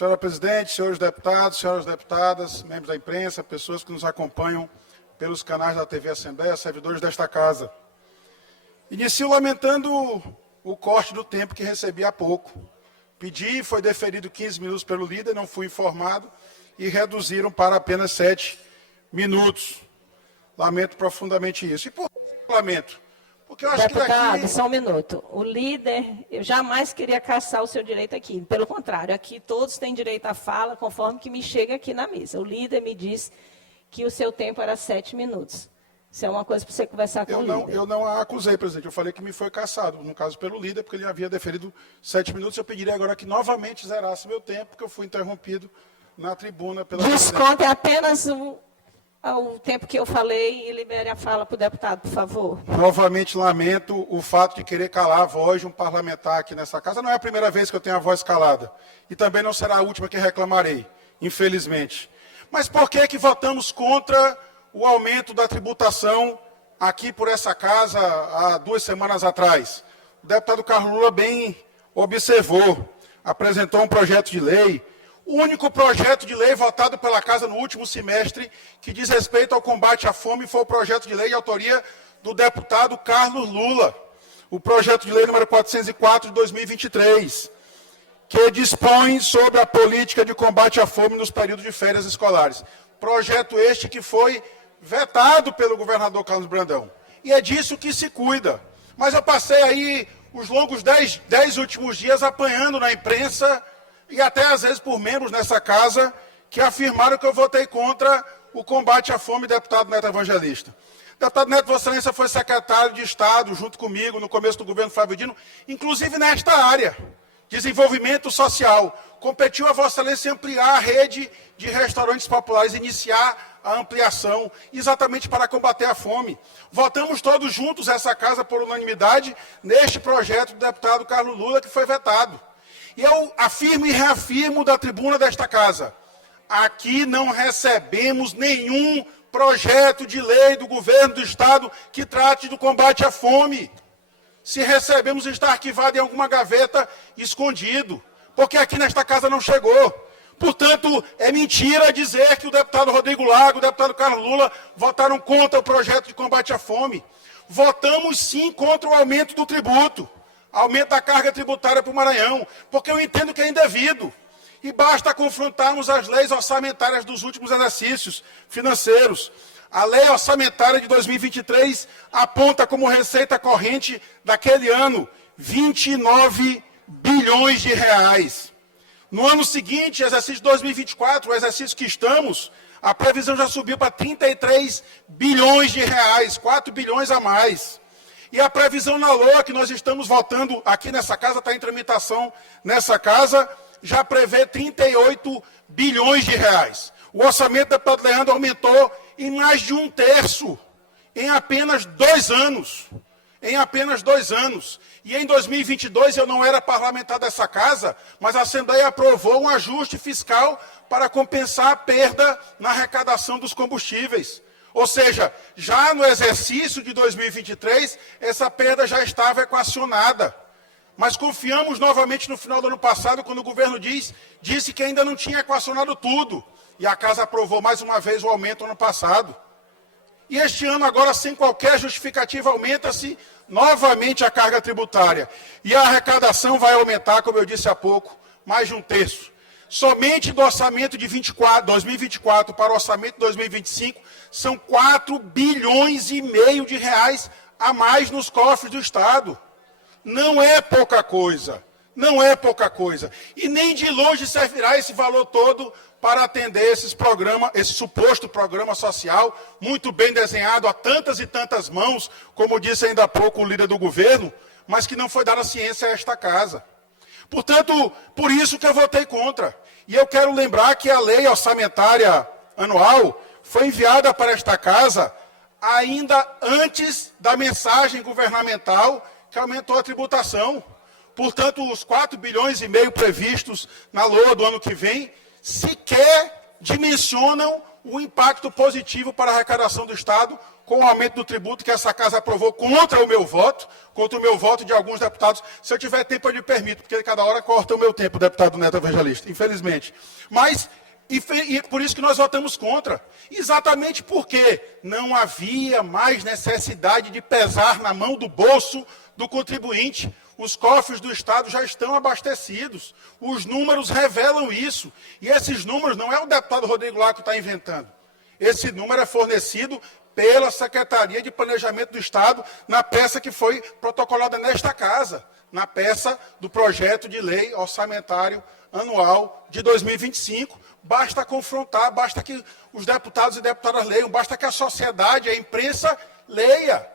Senhora presidente, senhores deputados, senhoras deputadas, membros da imprensa, pessoas que nos acompanham pelos canais da TV Assembleia, servidores desta casa. Inicio lamentando o corte do tempo que recebi há pouco. Pedi, foi deferido 15 minutos pelo líder, não fui informado, e reduziram para apenas 7 minutos. Lamento profundamente isso. E por que lamento? Porque eu acho Deputado, que daqui... só um minuto. O líder, eu jamais queria caçar o seu direito aqui. Pelo contrário, aqui todos têm direito à fala, conforme que me chega aqui na mesa. O líder me disse que o seu tempo era 7 minutos. Isso é uma coisa para você conversar com o líder. Eu não a acusei, presidente. Eu falei que me foi cassado, no caso pelo líder, porque ele havia deferido 7 minutos. Eu pediria agora que novamente zerasse meu tempo, porque eu fui interrompido na tribuna pela... Desconte apenas o tempo que eu falei e libere a fala para o deputado, por favor. Novamente lamento o fato de querer calar a voz de um parlamentar aqui nessa casa. Não é a primeira vez que eu tenho a voz calada. E também não será a última que reclamarei, infelizmente. Mas por que votamos contra o aumento da tributação aqui por essa casa há 2 semanas atrás? O deputado Carlos Lula bem observou, apresentou um projeto de lei, o único projeto de lei votado pela Casa no último semestre que diz respeito ao combate à fome foi o projeto de lei de autoria do deputado Carlos Lula, o projeto de lei número 404 de 2023, que dispõe sobre a política de combate à fome nos períodos de férias escolares. Projeto este que foi vetado pelo governador Carlos Brandão. E é disso que se cuida. Mas eu passei aí os longos 10 últimos dias apanhando na imprensa e até às vezes por membros nessa casa que afirmaram que eu votei contra o combate à fome, deputado Neto Evangelista. Deputado Neto, Vossa Excelência foi secretário de Estado, junto comigo, no começo do governo Flávio Dino, inclusive nesta área, desenvolvimento social. Competiu a Vossa Excelência ampliar a rede de restaurantes populares, iniciar a ampliação, exatamente para combater a fome. Votamos todos juntos, essa casa, por unanimidade, neste projeto do deputado Carlos Lula, que foi vetado. E eu afirmo e reafirmo da tribuna desta casa, aqui não recebemos nenhum projeto de lei do governo do Estado que trate do combate à fome. Se recebemos, está arquivado em alguma gaveta, escondido, porque aqui nesta casa não chegou. Portanto, é mentira dizer que o deputado Rodrigo Lago, o deputado Carlos Lula votaram contra o projeto de combate à fome. Votamos sim contra o aumento do tributo. Aumento da carga tributária para o Maranhão, porque eu entendo que é indevido. E basta confrontarmos as leis orçamentárias dos últimos exercícios financeiros. A lei orçamentária de 2023 aponta como receita corrente daquele ano 29 bilhões de reais. No ano seguinte, exercício 2024, o exercício que estamos, a previsão já subiu para 33 bilhões de reais, 4 bilhões a mais. E a previsão na LOA, que nós estamos votando aqui nessa casa, está em tramitação nessa casa, já prevê 38 bilhões de reais. O orçamento do deputado Leandro aumentou em mais de 1/3, em apenas 2 anos. Em apenas 2 anos. E em 2022, eu não era parlamentar dessa casa, mas a Assembleia aprovou um ajuste fiscal para compensar a perda na arrecadação dos combustíveis. Ou seja, já no exercício de 2023, essa perda já estava equacionada. Mas confiamos novamente no final do ano passado, quando o governo disse que ainda não tinha equacionado tudo. E a casa aprovou mais uma vez o aumento ano passado. E este ano, agora, sem qualquer justificativa, aumenta-se novamente a carga tributária. E a arrecadação vai aumentar, como eu disse há pouco, mais de 1/3. Somente do orçamento de 2024 para o orçamento de 2025, são 4 bilhões e meio de reais a mais nos cofres do Estado. Não é pouca coisa, não é pouca coisa. E nem de longe servirá esse valor todo para atender esse suposto programa social, muito bem desenhado a tantas e tantas mãos, como disse ainda há pouco o líder do governo, mas que não foi dada ciência a esta casa. Portanto, por isso que eu votei contra. E eu quero lembrar que a lei orçamentária anual foi enviada para esta casa ainda antes da mensagem governamental que aumentou a tributação. Portanto, os 4 bilhões e meio previstos na LOA do ano que vem sequer dimensionam o impacto positivo para a arrecadação do Estado com o aumento do tributo que essa casa aprovou contra o meu voto de alguns deputados. Se eu tiver tempo, eu lhe permito, porque cada hora corta o meu tempo, deputado Neto Evangelista, infelizmente. Mas, e por isso que nós votamos contra. Exatamente porque não havia mais necessidade de pesar na mão do bolso do contribuinte. Os cofres do Estado já estão abastecidos. Os números revelam isso. E esses números não é o deputado Rodrigo Lara que está inventando. Esse número é fornecido pela Secretaria de Planejamento do Estado na peça que foi protocolada nesta casa, na peça do projeto de lei orçamentário anual de 2025. Basta confrontar, basta que os deputados e deputadas leiam, basta que a sociedade, a imprensa leia.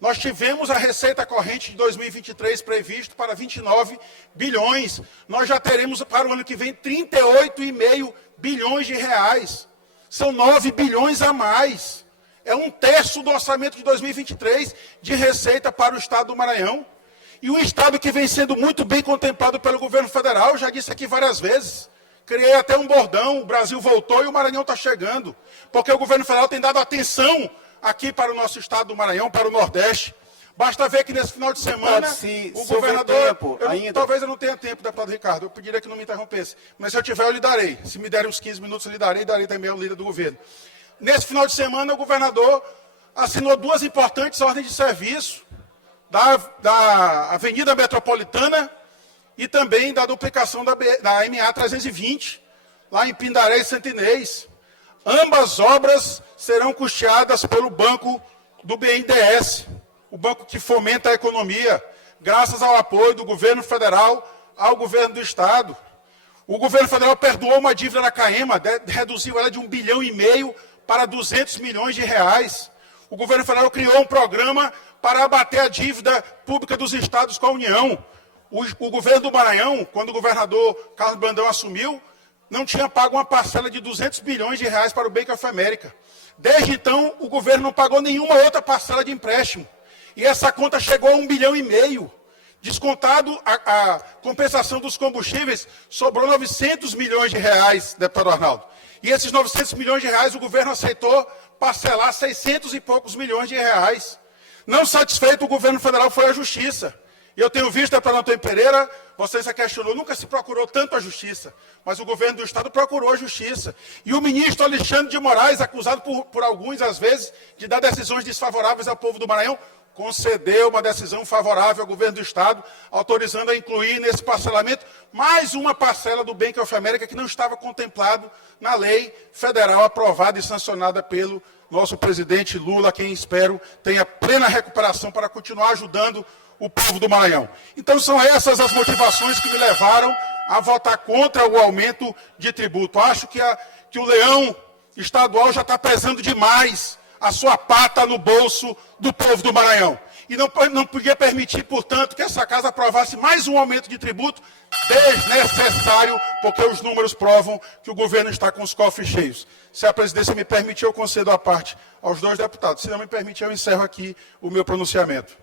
Nós tivemos a receita corrente de 2023 previsto para 29 bilhões. Nós já teremos para o ano que vem 38,5 bilhões de reais. São 9 bilhões a mais. É 1/3 do orçamento de 2023 de receita para o Estado do Maranhão. E um Estado que vem sendo muito bem contemplado pelo governo federal, eu já disse aqui várias vezes. Criei até um bordão, o Brasil voltou e o Maranhão está chegando. Porque o governo federal tem dado atenção aqui para o nosso Estado do Maranhão, para o Nordeste. Basta ver que nesse final de semana, o governador... Talvez eu não tenha tempo, deputado Ricardo, eu pediria que não me interrompesse. Mas se eu tiver, eu lhe darei. Se me derem uns 15 minutos, eu lhe darei, e darei também ao líder do governo. Nesse final de semana, o governador assinou 2 importantes ordens de serviço da Avenida Metropolitana e também da duplicação da MA 320, lá em Pindaré e Santo Inês. Ambas obras serão custeadas pelo banco do BNDES, o banco que fomenta a economia, graças ao apoio do governo federal ao governo do Estado. O governo federal perdoou uma dívida da CAEMA, reduziu ela de 1,5 bilhão para 200 milhões de reais. O governo federal criou um programa para abater a dívida pública dos estados com a União. O governo do Maranhão, quando o governador Carlos Brandão assumiu, não tinha pago uma parcela de 200 bilhões de reais para o Bank of America. Desde então, o governo não pagou nenhuma outra parcela de empréstimo. E essa conta chegou a 1,5 bilhão. Descontado a compensação dos combustíveis, sobrou 900 milhões de reais, deputado Arnaldo. E esses 900 milhões de reais, o governo aceitou parcelar 600 e poucos milhões de reais. Não satisfeito, o governo federal foi à Justiça. E eu tenho visto, deputado Antônio Pereira, você já questionou, nunca se procurou tanto a Justiça, mas o governo do Estado procurou a Justiça. E o ministro Alexandre de Moraes, acusado por alguns, às vezes, de dar decisões desfavoráveis ao povo do Maranhão, concedeu uma decisão favorável ao governo do Estado, autorizando a incluir nesse parcelamento mais uma parcela do Bank of America que não estava contemplado na lei federal aprovada e sancionada pelo nosso presidente Lula, quem espero tenha plena recuperação para continuar ajudando o povo do Maranhão. Então são essas as motivações que me levaram a votar contra o aumento de tributo. Acho que o leão estadual já está pesando demais a sua pata no bolso do povo do Maranhão. E não podia permitir, portanto, que essa casa aprovasse mais um aumento de tributo desnecessário, porque os números provam que o governo está com os cofres cheios. Se a presidência me permitir, eu concedo a parte aos 2 deputados. Se não me permitir, eu encerro aqui o meu pronunciamento.